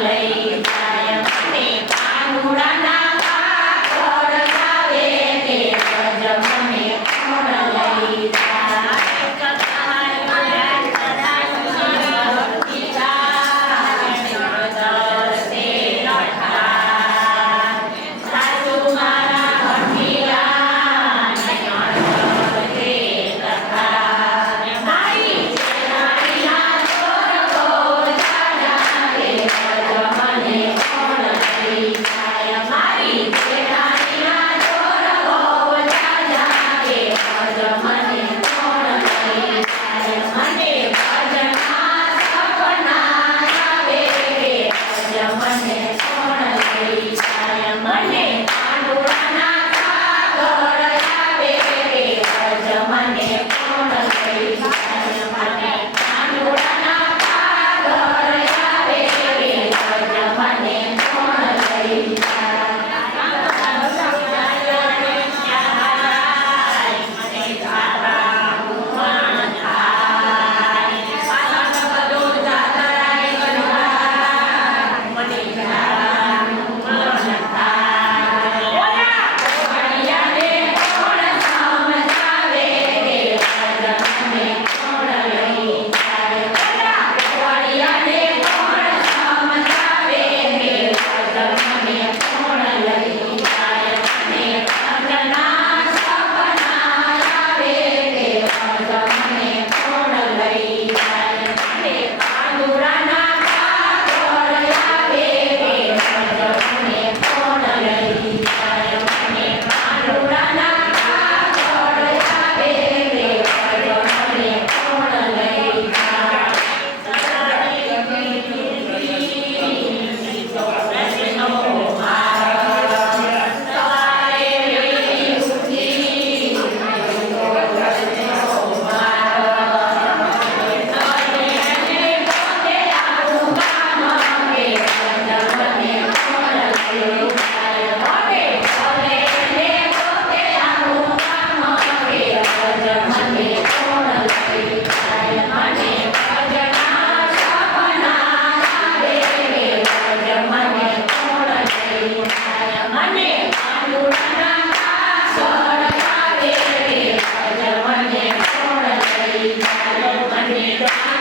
Hallelujah. Lord, I need